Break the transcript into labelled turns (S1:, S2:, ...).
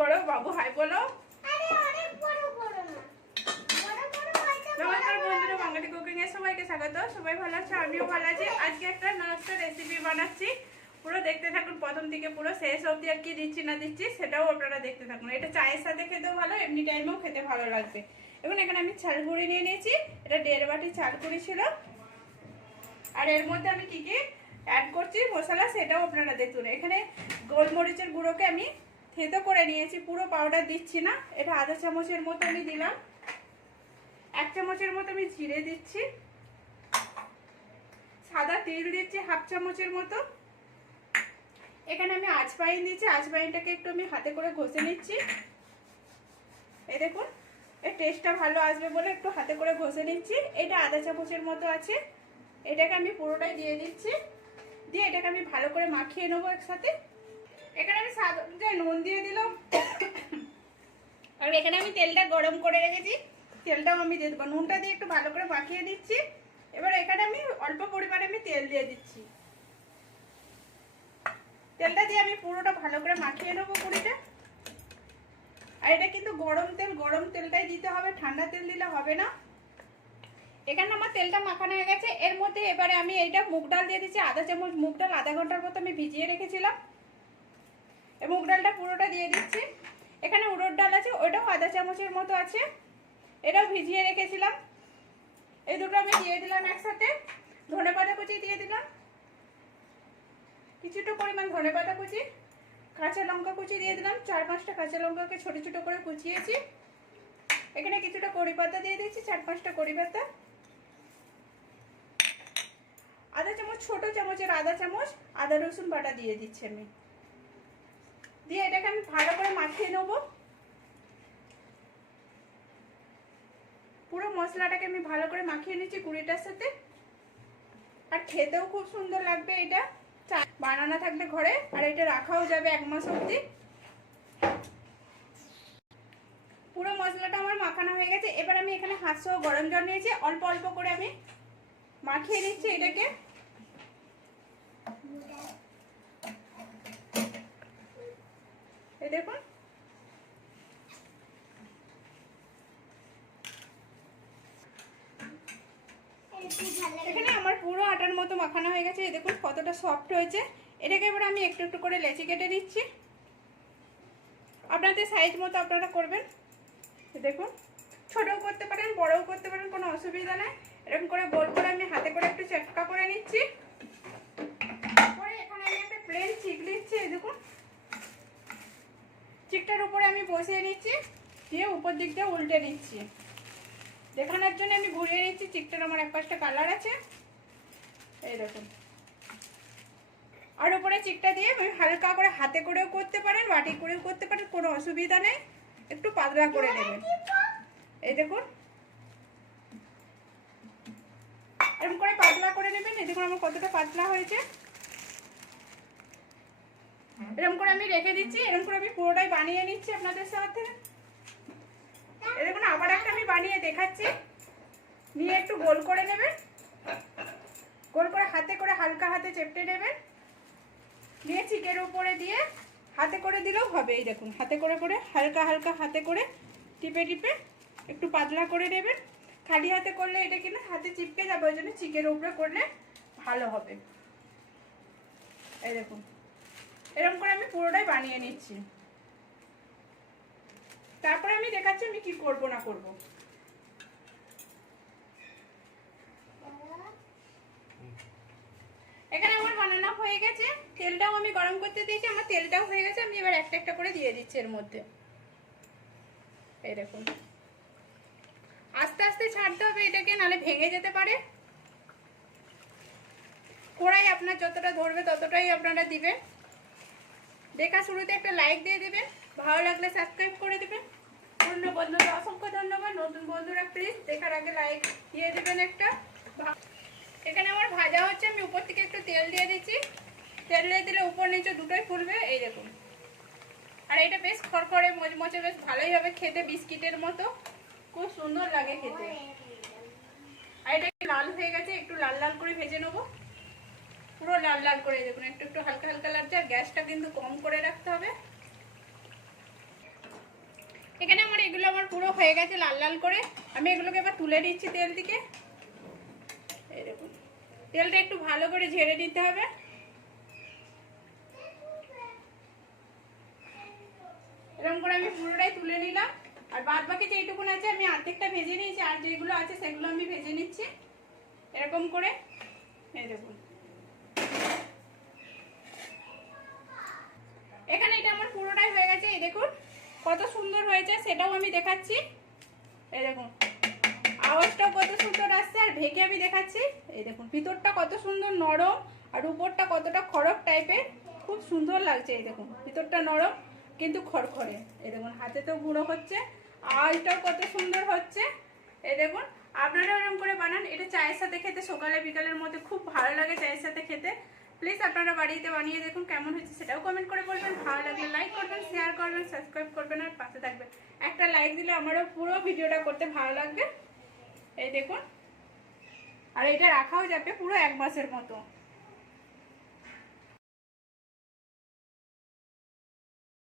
S1: করো বাবু হাই বলো। নমস্কার বন্ধুরা বাঙালি কুকিং এর সবাইকে স্বাগত। সবাই ভালো আছে? আমিও ভালো আছি। আজকে একটা নাস্তা রেসিপি বানাচ্ছি। পুরো দেখতে থাকুন প্রথম থেকে পুরো শেষ অবধি আর কি দিচ্ছি না দিচ্ছি সেটাও আপনারা দেখতে থাকুন। এটা চায়ের সাথে খেতেও ভালো এমনি টাইমেও খেতে ভালো লাগবে। এবং এখানে আমি ছালগুড়ি নিয়ে নিয়েছি। এটা দেড় বাটি ছালগুড়ি ছিল। আর এর মধ্যে আমি কি কি অ্যাড করছি? মশলা সেটাও আপনারা দেখুন। এখানে গোলমরিচের গুঁড়োকে আমি থেতো করে নিয়েছি, পুরো পাউডার দিচ্ছি না। এটা আধা চামচের মতো আমি দিলাম। এক চামচের মতো আমি জিরে দিচ্ছি। সাদা তেল দিচ্ছি হাফ চামচের মতো। এখানে আমি আজপাইন দিচ্ছি। আজপাইনটাকে একটু আমি হাতে করে ঘষে নিচ্ছি। এই দেখুন, এর টেস্টটা ভালো আসবে বলে একটু হাতে করে ঘষে নিচ্ছি। এটা আধা চামচের মতো আছে। এটাকে আমি পুরোটাই দিয়ে দিচ্ছি। দিয়ে এটাকে আমি ভালো করে মাখিয়ে নেব একসাথে। এখানে আমি স্বাদ নুন দিয়ে দিলাম। আর এখানে আমি তেলটা গরম করে রেখেছি। তেলটাও আমি দিয়ে দেবো। নুনটা দিয়ে একটু ভালো করে মাখিয়ে দিচ্ছি। এবার এখানে আমি অল্প পরিমাণে আমি তেল দিয়ে দিচ্ছি। তেলটা দিয়ে আমি পুরোটা ভালো করে মাখিয়ে নেব পুরিটা। আর এটা কিন্তু গরম তেল, গরম তেলটাই দিতে হবে। ঠান্ডা তেল দিলে হবে না। এখানে আমার তেলটা মাখানো হয়ে গেছে। এর মধ্যে এবারে আমি এইটা মুগ ডাল দিয়ে দিচ্ছি। আধা চামচ মুগ ডাল আধা ঘণ্টার মতো আমি ভিজিয়ে রেখেছিলাম। এই মুগ ডালটা পুরোটা দিয়ে দিচ্ছি। এখানে উড়োর ডাল আছে ওটাও আধা চামচের মতো আছে। এটাও ভিজিয়ে রেখেছিলাম। এই দুটো আমি দিয়ে দিলাম একসাথে। ধনে পাতা কুচি দিয়ে দিলাম। কিছুটা পরিমাণ ধনে পাতা কুচি, কাঁচা লঙ্কা কুচি দিয়ে দিলাম। চার পাঁচটা কাঁচা লঙ্কাকে ছোট ছোট করে কুচিয়েছি। এখানে কিছুটা কড়ি পাতা দিয়ে দিয়েছি, চার পাঁচটা কড়ি পাতা। আধা চামচ, ছোট চামচের আধা চামচ আদা রসুন বাটা দিয়ে দিচ্ছি আমি। দিয়ে এটাকে আমি ভালো করে মাখিয়ে নেব। পুরো মশলাটাকে আমি ভালো করে মাখিয়ে নিচ্ছি কুড়িটার সাথে। আর খেতেও খুব সুন্দর লাগবে এটা। বানানো থাকবে ঘরে, আর এটা রাখাও যাবে এক মাস অবধি। পুরো মশলাটা আমার মাখানো হয়ে গেছে। এবার আমি এখানে হাঁসও গরম জল নিয়েছি। অল্প অল্প করে আমি মাখিয়ে নিচ্ছি এটাকে। এই দেখুন। এখানে আমার পুরো আটার মতো মাখানো হয়ে গেছে। এই দেখুন কতটা সফট হয়েছে। এটাকে এবার আমি একটু একটু করে লেচি কেটে দিচ্ছি আপনাদের সাইজ মতো আপনারা করবেন। দেখুন, ছোটও করতে পারেন, বড়ও করতে পারেন, কোনো অসুবিধা নেই। এরকম করে গোল করে আমি হাতে করে একটু চেটকা করে নিচ্ছি। পরে এখানে আমি একটা প্লেন চিক নিচ্ছি। এই দেখুন চিকটার উপরে আমি বসিয়ে নিচ্ছি দিয়ে উপর দিক দিয়ে উল্টে নিচ্ছি দেখানোর জন্য আমি ঘুরিয়ে নিচ্ছি চিকটার আমার এক পাশটা কালার আছে। এই দেখুন। আর উপরে চিকটা দিয়ে আমি হালকা করে হাতে করেও করতে পারেন, বাটি করেও করতে পারেন, কোনো অসুবিধা নেই। একটু পাতলা করে নেবেন। এই দেখুন। এরকম করে পাতলা করে নেবেন, এই দেখুন আমার কতটা পাতলা হয়েছে। এরকম করে আমি রেখে দিচ্ছি, এরকম করে আমি পুরোটাই বানিয়ে নিচ্ছি আপনাদের সাথে। দেখুন আবার একটা আমি বানিয়ে দেখাচ্ছি। নিয়ে একটু গোল করে নেবেন। গোল করে হাতে করে হালকা হাতে চেপটে নেবেন। নিয়ে চিকের উপরে দিয়ে হাতে করে দিলেও হবে, এই দেখুন, হাতে করে করে, হালকা হালকা হাতে করে টিপে টিপে একটু পাতলা করে নেবেন। খালি হাতে করলে এটা কিনা হাতে চিপকে যাবে, ওই জন্য চিকের উপরে করলে ভালো হবে। এই দেখুন। এরকম করে আমি পুরোটাই বানিয়ে নিচ্ছি। তারপরে আমি দেখাচ্ছি আমি কি করব না করব। এখানে আমার বানানো হয়ে গেছে। তেলটাও আমি গরম করতে দিয়েছি। আমার তেলটাও হয়ে গেছে। আমি এবার একটা একটা করে দিয়ে দিচ্ছি এর মধ্যে। দেখুন। আস্তে আস্তে ছাড়তে হবে এটাকে নালে ভেঙে যেতে পারে। কড়াই আপনার যতটা ধরবে ততটাই আপনারা দিবেন। দেখা শুরুতে একটা লাইক দিয়ে দিবেন ভালো লাগলে সাবস্ক্রাইব করে দিবেন পুরনো বন্ধুরা অসংখ্য ধন্যবাদ। নতুন বন্ধুরা প্লিজ দেখার আগে লাইক দিয়ে দেবেন একটা। এখানে আমার ভাজা হচ্ছে, আমি উপর থেকে একটু তেল দিয়ে দিচ্ছি। তেল দিয়ে দিলে উপর নিচে দুটোই ফুলবে, এই দেখুন। আর এটা বেশ খড়খড়ে, মচমচে, বেশ ভালোই হবে খেতে, বিস্কিটের মতো। খুব সুন্দর লাগে খেতে। আর এটা লাল হয়ে গেছে, একটু লাল লাল করে ভেজে নেব। পুরো লাল লাল করে দেখুন, একটু একটু হালকা হালকা লাগছে, আর গ্যাসটা কিন্তু কম করে রাখতে হবে। এখানে আমার এগুলো আমার পুরো হয়ে গেছে লাল লাল করে। আমি এগুলোকে এবার তুলে নিচ্ছি তেল থেকে তেলটা একটু ভালো করে ঝেড়ে নিতে হবে। এরকম করে আমি পুরোটাই তুলে নিলাম। আর বাদ বাকি যেইটুকুন আছে, আমি অর্ধেকটা ভেজে নিয়েছি, আর যেগুলো আছে সেগুলো আমি ভেজে নিচ্ছি। এরকম করে, এই দেখুন এখানে এটা আমার পুরোটাই হয়ে গেছে এই দেখুন, কত সুন্দর হয়েছে, সেটাও আমি দেখাচ্ছি। এই দেখুন, আওয়াজটাও কত সুন্দর আসছে, আর ভেঙে আমি দেখাচ্ছি। এই দেখুন, ভিতরটা কত সুন্দর নরম, আর উপরটা কতটা খড়ক টাইপের, খুব সুন্দর লাগছে, এই দেখুন, ভিতরটা নরম, কিন্তু খড়খড়ে। এই দেখুন, হাতে তো গুঁড়ো হচ্ছে আওয়াজটাও কত সুন্দর হচ্ছে। এই দেখুন আপনারা ওরকম করে বানান, এটা চায়ের সাথে খেতে, সকালে, বিকালের মধ্যে খুব ভালো লাগে চায়ের সাথে খেতে। প্লিজ আপনারা বাড়িতে বানিয়ে দেখুন কেমন হয়েছে সেটাও কমেন্ট করে বলবেন। ভালো লাগলে লাইক করবেন শেয়ার করবেন সাবস্ক্রাইব করবেন আর পাশে থাকবেন। একটা লাইক দিলে আমারও পুরো ভিডিওটা করতে ভালো লাগবে। এই দেখুন। আর এটা রাখাও যাবে পুরো এক মাসের মতো।